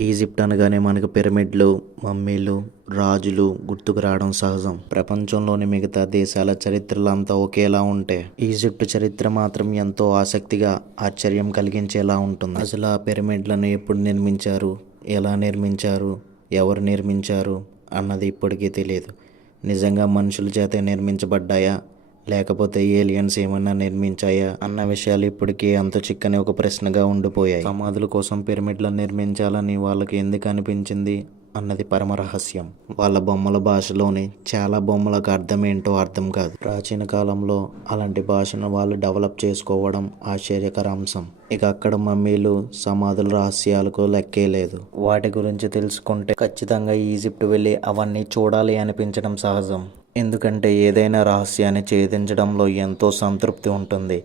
Egypt అనగానే మనకు పిరమిడ్లు మమ్మీలు రాజులు గుర్తుకు రావడం సహజం. ప్రపంచంలోని మిగతా దేశాల చరిత్రలు అంతా ఒకేలా ఉంటే ఈజిప్ట్ చరిత్ర మాత్రం ఎంతో ఆసక్తిగా ఆశ్చర్యం కలిగించేలా ఉంటుంది. అసలు ఆ పిరమిడ్లను ఎప్పుడు నిర్మించారు? ఎలా నిర్మించారు? ఎవరు నిర్మించారు? అన్నది ఇప్పటికీ తెలియదు నిజంగా మనుషుల చేత నిర్మించబడ్డాయా? లేకపోతే ఏలియన్స్ ఏమన్నా నిర్మించాయా అన్న విషయాలు ఇప్పటికీ అంత చిక్కని ఒక ప్రశ్నగా ఉండిపోయాయి. సమాధుల కోసం పిరమిడ్లను నిర్మించాలని వాళ్ళకి ఎందుకు అనిపించింది అన్నది పరమ రహస్యం. వాళ్ళ బొమ్మల భాషలోని చాలా బొమ్మలకు అర్థం ఏంటో అర్థం కాదు. ప్రాచీన కాలంలో అలాంటి భాషను వాళ్ళు డెవలప్ చేసుకోవడం ఆశ్చర్యకర అంశం. ఇక అక్కడ మమ్మీలు సమాధుల రహస్యాలకు లెక్కే లేదు. వాటి గురించి తెలుసుకుంటే ఖచ్చితంగా ఈజిప్ట్ వెళ్ళి అవన్నీ చూడాలి అనిపించడం సహజం. ఎందుకంటే ఏదైనా రహస్యాన్ని ఛేదించడంలో ఎంతో సంతృప్తి ఉంటుంది.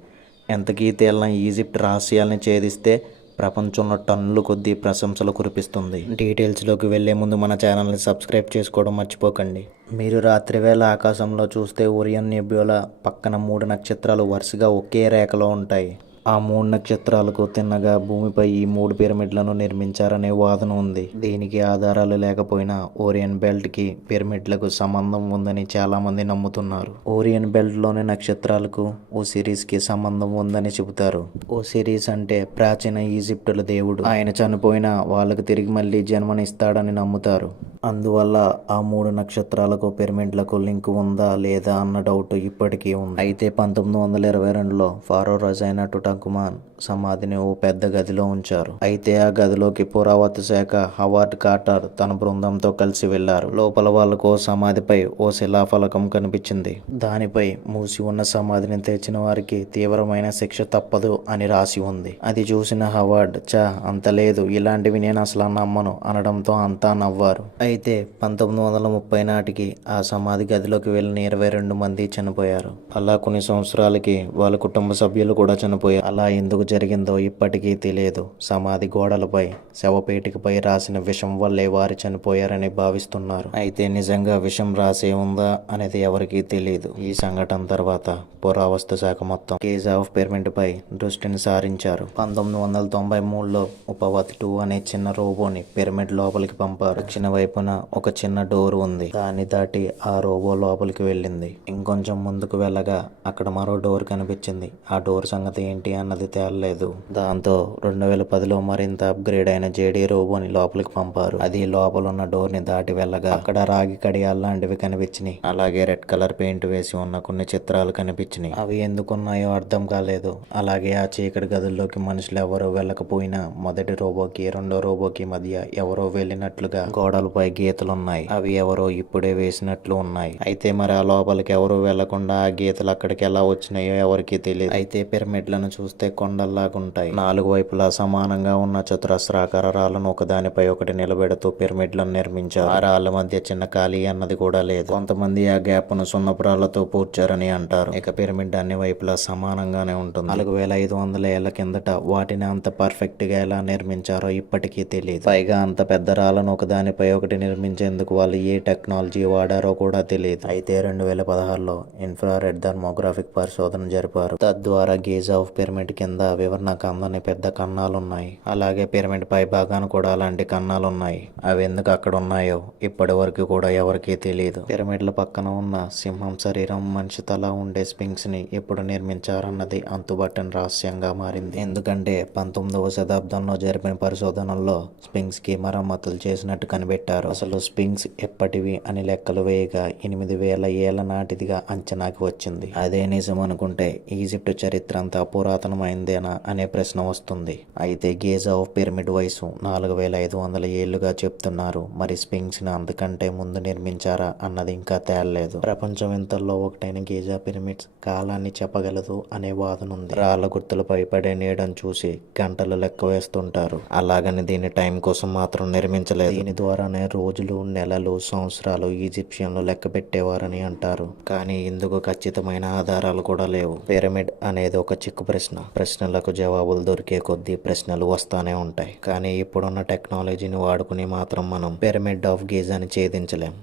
ఎంతకీ తేలిన ఈజిప్ట్ రహస్యాల్ని ఛేదిస్తే ప్రపంచంలో టన్నుల కొద్దీ ప్రశంసలు కురిపిస్తుంది. డీటెయిల్స్లోకి వెళ్ళే ముందు మన ఛానల్ని సబ్స్క్రైబ్ చేసుకోవడం మర్చిపోకండి. మీరు రాత్రివేళ ఆకాశంలో చూస్తే ఒరియన్ నెబ్యులా పక్కన మూడు నక్షత్రాలు వరుసగా ఒకే రేఖలో ఉంటాయి. ఆ మూడు నక్షత్రాలకు తిన్నగా భూమిపై ఈ మూడు పిరమిడ్లను నిర్మించారనే వాదన ఉంది. దీనికి ఆధారాలు లేకపోయినా ఓరియన్ బెల్ట్కి పిరమిడ్లకు సంబంధం ఉందని చాలా మంది నమ్ముతున్నారు. ఓరియన్ బెల్ట్లోని నక్షత్రాలకు ఓ సిరీస్కి సంబంధం ఉందని చెబుతారు. ఓ సిరీస్ అంటే ప్రాచీన ఈజిప్టుల దేవుడు. ఆయన చనిపోయినా వాళ్ళకు తిరిగి మళ్ళీ జన్మనిస్తాడని నమ్ముతారు. అందువల్ల ఆ మూడు నక్షత్రాలకు పిరమిడ్లకు లింక్ ఉందా లేదా అన్న డౌట్ ఇప్పటికీ ఉంది. అయితే పంతొమ్మిది వందల ఇరవై రెండులో ఫారో రజైన టుటంకుమాన్ సమాధిని ఓ పెద్ద గదిలో ఉంచారు. అయితే ఆ గదిలోకి పురావస్తు శాఖ హవార్డ్ కార్టర్ తన బృందంతో కలిసి వెళ్ళారు లోపల వాళ్ళకు ఓ సమాధిపై ఓ శిలాఫలకం కనిపించింది. దానిపై మూసి ఉన్న సమాధిని తెచ్చిన వారికి తీవ్రమైన శిక్ష తప్పదు అని రాసి ఉంది. అది చూసిన హవార్డ్ చా అంత లేదు. ఇలాంటివి నేను అసలు నమ్మను అనడంతో అంతా నవ్వారు. అయితే అయితే పంతొమ్మిది వందల ముప్పై నాటికి ఆ సమాధి గదిలోకి వెళ్ళిన ఇరవై రెండు మంది చనిపోయారు. అలా కొన్ని సంవత్సరాలకి వాళ్ళ కుటుంబ సభ్యులు కూడా చనిపోయారు. అలా ఎందుకు జరిగిందో ఇప్పటికీ తెలియదు. సమాధి గోడలపై శవపేటికపై రాసిన విషం వల్లే వారు చనిపోయారని భావిస్తున్నారు. అయితే నిజంగా విషం రాసే ఉందా అనేది ఎవరికీ తెలియదు ఈ సంఘటన తర్వాత పురావస్తు శాఖ మొత్తం కేజ్ ఆఫ్ పిరమిడ్ పై దృష్టిని సారించారు. పంతొమ్మిది వందల తొంభై మూడులో ఉపవత్ టూ అనే చిన్న రోబోని పిరమిడ్ లోపలికి పంపారు. దక్షిణ వైపున ఒక చిన్న డోర్ ఉంది. దాన్ని దాటి ఆ రోబో లోపలికి వెళ్ళింది. ఇంకొంచెం ముందుకు వెళ్ళగా అక్కడ మరో డోర్ కనిపించింది. ఆ డోర్ సంగతి ఏంటి అన్నది తేలలేదు. దాంతో రెండు వేల పదిలో మరింత అప్గ్రేడ్ అయిన జేడీ రోబోని లోపలికి పంపారు. అది లోపల ఉన్న డోర్ని దాటి వెళ్ళగా అక్కడ రాగి కడియాలు లాంటివి కనిపించినాయి. అలాగే రెడ్ కలర్ పెయింట్ వేసి ఉన్న కొన్ని చిత్రాలు కనిపించినాయి. అవి ఎందుకున్నాయో అర్థం కాలేదు. అలాగే ఆ చీకటి గదుల్లోకి మనుషులు ఎవరో వెళ్ళకపోయినా మొదటి రోబోకి రెండో రోబోకి మధ్య ఎవరో వెళ్ళినట్లుగా గోడలపై గీతలున్నాయి. అవి ఎవరో ఇప్పుడే వేసినట్లు ఉన్నాయి. అయితే మరి ఆ లోపలికి ఎవరు వెళ్ళకుండా ఆ గీతలు అక్కడికి ఎలా వచ్చినాయో ఎవరికి తెలియదు అయితే పిరమిడ్లను చూస్తే కొండల్లాగుంటాయి. నాలుగు వైపులా సమానంగా ఉన్న చతురస్రాకార రాళ్ళను ఒకదానిపై ఒకటి నిలబెడుతూ పిరమిడ్లను నిర్మించారు. ఆ రాళ్ళ మధ్య చిన్న ఖాళీ అన్నది కూడా లేదు. కొంతమంది ఆ గ్యాప్ను సున్నపు రాళ్ళతో పూడ్చారని అంటారు. ఇక పిరమిడ్ అన్ని వైపులా సమానంగానే ఉంటుంది. నాలుగు వేల ఐదు వందల ఏళ్ళ కిందట వాటిని అంత పర్ఫెక్ట్గా ఎలా నిర్మించారో ఇప్పటికీ తెలియదు పైగా అంత పెద్ద రాళ్ళను ఒకదానిపై ఒకటి నిర్మించేందుకు వాళ్ళు ఏ టెక్నాలజీ వాడారో కూడా తెలియదు. అయితే రెండు వేల పదహారులో ఇన్ఫ్రారెడ్ థర్మోగ్రాఫిక్ పరిశోధన జరిపారు. తద్వారా గేజ్ ఆఫ్ పిరమిడ్ కింద వివరణ కందని పెద్ద కన్నాలు ఉన్నాయి అలాగే పిరమిడ్ పై భాగాన కూడా అలాంటి కన్నాలు ఉన్నాయి అవి ఎందుకు అక్కడ ఉన్నాయో ఇప్పటి వరకు కూడా ఎవరికీ తెలియదు పిరమిడ్ల పక్కన ఉన్న సింహం శరీరం మనిషి తల ఉండే స్పింగ్స్ని ఎప్పుడు నిర్మించారన్నది అంతుబట్టని రహస్యంగా మారింది. ఎందుకంటే పంతొమ్మిదవ శతాబ్దంలో జరిపిన పరిశోధనల్లో స్పింగ్స్కి మరమ్మతులు చేసినట్టు కనిపెట్టారు. అసలు స్పింగ్స్ ఎప్పటివి అని లెక్కలు వేయగా ఎనిమిది వేల ఏళ్ళ నాటిదిగా అంచనాకి వచ్చింది. అదే నిజం అనుకుంటే ఈజిప్ట్ చరిత్ర అంతా పురాతనమైందేనా అనే ప్రశ్న వస్తుంది. అయితే గేజ్ ఆఫ్ పిరమిడ్ వయసు నాలుగు వేల ఐదు వందల ఏళ్ళుగా చెప్తున్నారు. మరి స్పింగ్స్ని అంతకంటే ముందు నిర్మించారా అన్నది ఇంకా తేలలేదు. ప్రపంచం ఇంతల్లో ఒకటైన గేజా పిరమిడ్స్ కాలాన్ని చెప్పగలదు అనే వాదన ఉంది రాళ్ళ గుర్తులపై పడే నీడను చూసి గంటలు లెక్క వేస్తుంటారు. అలాగని దీని టైం కోసం మాత్రం నిర్మించలేదు. దీని ద్వారానే రోజులు నెలలు సంవత్సరాలు ఈజిప్షియన్లు లెక్క పెట్టేవారని అంటారు. కానీ ఇందుకు ఖచ్చితమైన ఆధారాలు కూడా లేవు. పిరమిడ్ అనేది ఒక చిక్కు ప్రశ్న. ప్రశ్నలకు జవాబులు దొరికే కొద్దీ ప్రశ్నలు వస్తానే ఉంటాయి. కానీ ఇప్పుడున్న టెక్నాలజీని వాడుకుని మాత్రం మనం పిరమిడ్ ఆఫ్ గీజ్ అని ఛేదించలేం.